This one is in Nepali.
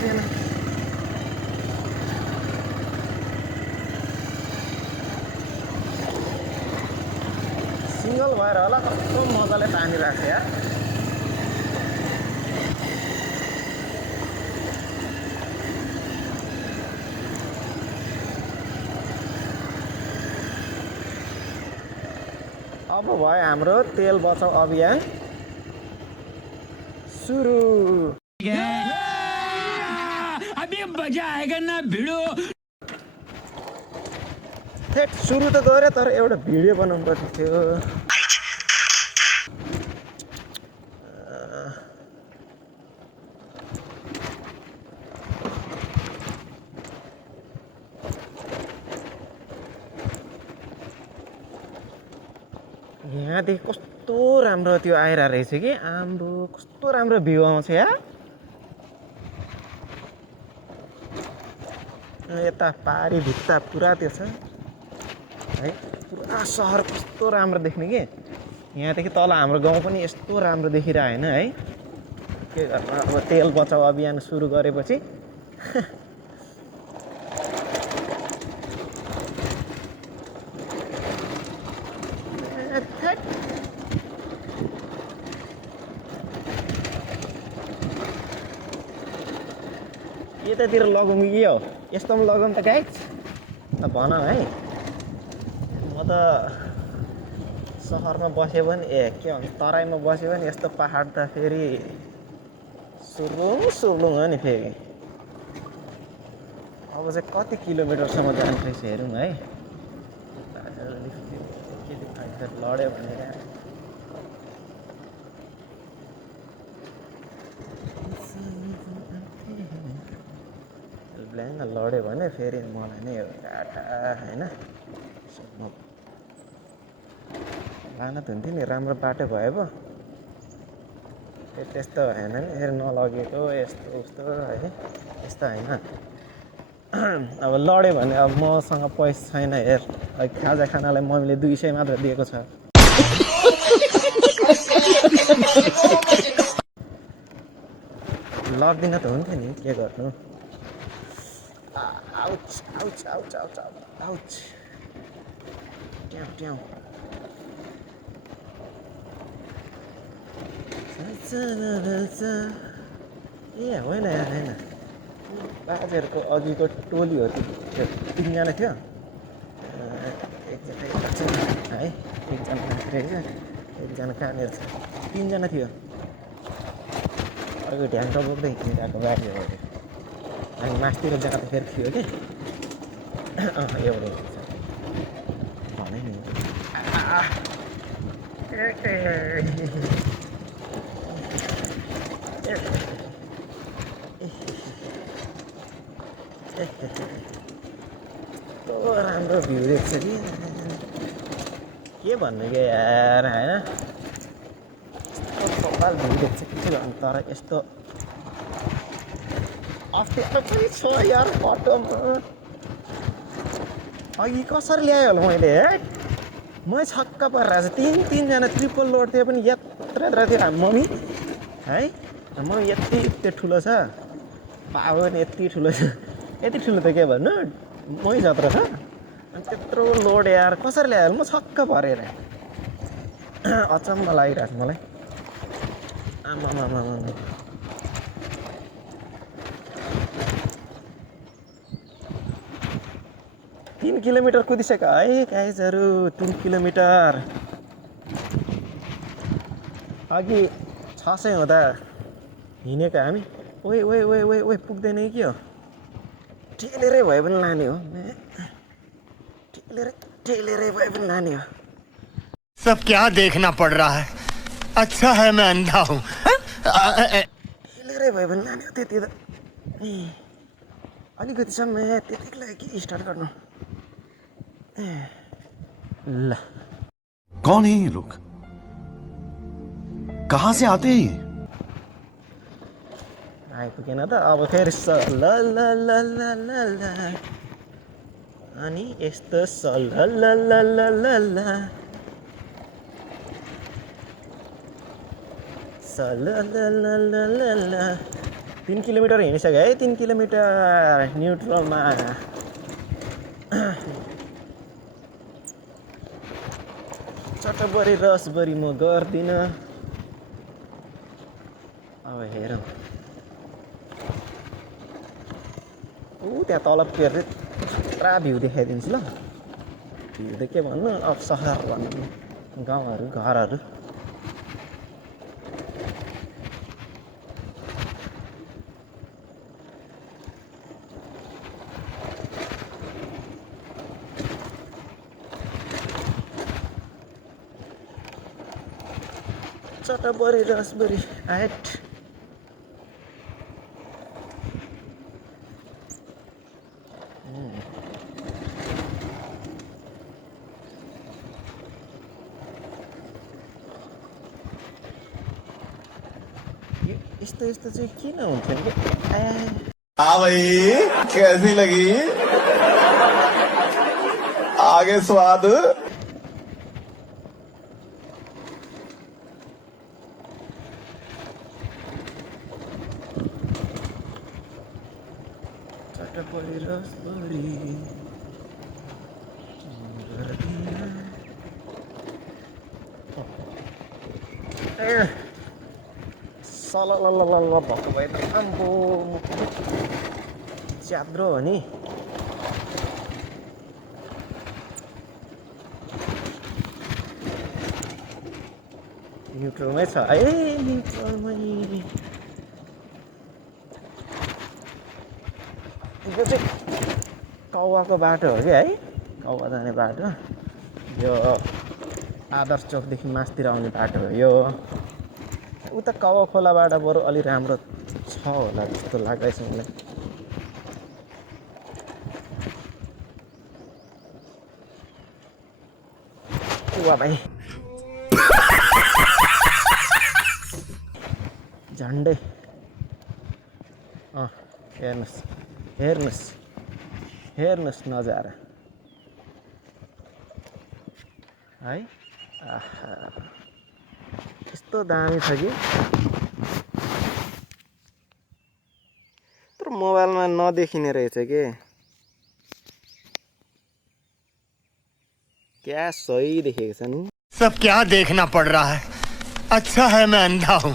थिएन। सिङ्गल भएर होला कस्तो मजाले तानिरहेको छ यार। अब भयो हाम्रो तेल बचाउ अभियान सुरु। अभी मजा आएगा ना भिडो। सुरु त गऱ्यो तर एउटा भिडियो बनाउनु पर्ने थियो। यहाँदेखि कस्तो राम्रो त्यो आइरहेको रहेछ कि आम्बो कस्तो राम्रो भ्यू आउँछ यार। यता पारी भित्ता पुरा त्यो छ है, पुरा सहर कस्तो राम्रो देख्ने कि। यहाँदेखि तल हाम्रो गाउँ पनि यस्तो राम्रो देखिरहेको होइन है। के गर्नु अब तेल बचाउ अभियान सुरु गरेपछि यतातिर लगौँ कि के हो? यस्तोमा लगौँ त गाइज भन है। म त सहरमा बस्यो भने के भन्छ तराईमा बस्यो भने यस्तो पहाड त फेरि सुर्लुङ सुर्लुङ हो नि फेरि। अब चाहिँ कति किलोमिटरसम्म जानु रहेछ हेरौँ है। के लड्यो भनेर ब्ल्याङ्ग लड्यो भने फेरि मलाई नै घाटा होइन। लान त हुन्थ्यो नि, राम्रो बाटो भयो पो त्यस्तो होइन नि फेरि नलगेको यस्तो उस्तो है। यस्तो होइन अब लड्यो भने अब मसँग पैसा छैन हेर। खाजा खानालाई मम्मीले 200 मात्र दिएको छ। लग्दिन त हुन्थ्यो नि, के गर्नु। Ouch ouch ouch ouch ouch ट्याउ ट्याउ। ए होइन यार होइन, बाजेहरूको अघिको टोली हो त्यो 3जना थियो। एकजना है, एकजना रहेछ, एकजना कहाँनिर छ, 3जना थियो। अघि ढ्याङ्क बोक्दै हिँडिरहेको बाजे हो अरे। अनि मास्तिर जाँदाखेरि थियो कि एउटा भने नि कस्तो राम्रो भ्यू देख्छ कि के भन्नु क्या यार होइन। यस्तो कपाल भ्यू देख्छ कि के भन्नु। तर यस्तो अप्ठ्यारो पनि छ यार बाटोमा। अघि कसरी ल्यायो होला मैले है। मै छक्क परिरहेको छु। 3जना ट्रिपल लोड थियो पनि यत्र थियो मम्मी है। मम्मी यति ठुलो छ, बाबु पनि यति ठुलो छ। यति ठुलो त के भन्नु मै जत्रो छ। अनि त्यत्रो लोड यार कसरी ल्यायो म छक्क परेर अचम्म लागिरहेको छ मलाई। आमामामा 3 किलोमिटर कुदिसक्यो है गाइजहरू। 3 किलोमिटर अघि 600 हुँदा हिँडेको हामी। ओइ ओइ ओइ ओइ ओइ पुग्दैन कि हो। ठेलेरै भए पनि लाने हो, ठेलेरै भए पनि लाने हो। सब क्या देखना पड़ रहा है। अच्छा है मैं अंधा हूँ। ठेलेरै भए पनि लाने हो। त्यति त अलिकतिसम्म त्यतिको लागि के स्टार्ट गर्नु। ल कौन है ये लोग, कहाँ से आते हैं ये? आइपुगेन त अब फेरि ल ल ल ल ल ल अनि यस्तो ल ल ल ल ल ल ल ल ल ल ल ल 3 किलोमिटर हिँडिसक्यो है 3 किलोमिटर न्युट्रलमा चटबरी रसबरी म गर्दिनँ अब हेरौँ त्यहाँ तल पेर्दै पुरा भ्यू देखाइदिन्छु ल भ्यू त के भन्नु अब सहर भन्नु गाउँहरू घरहरू चटबरी रसबरी आइट यस्तो यस्तो चाहिँ किन हुन्थ्यो नि हाँ भाई कैसी लगी आगे स्वाद चटपटी रसबरी सलल भएको भए त आम्बो च्याद्रो हो नि न्युट्रलमै छ है न्युट्रलमै यो चाहिँ कौवाको बाटो हो कि है कौवा जाने बाटो यो आदर्श चोकदेखि मासतिर आउने बाटो हो यो उता कौवा खोलाबाट बरु अलि राम्रो छ होला जस्तो लाग्दैछ मलाई वाह भाइ झन्डै हेर्नुहोस् हेर्नुहोस् हेर्नुहोस् नजारा है आहा यस्तो दामी छ कि तर मोबाइलमा नदेखिने रहेछ के क्या सही देखेको छ नि सब क्या देखना पड़ रहा है अच्छा है मैं अंधा हूँ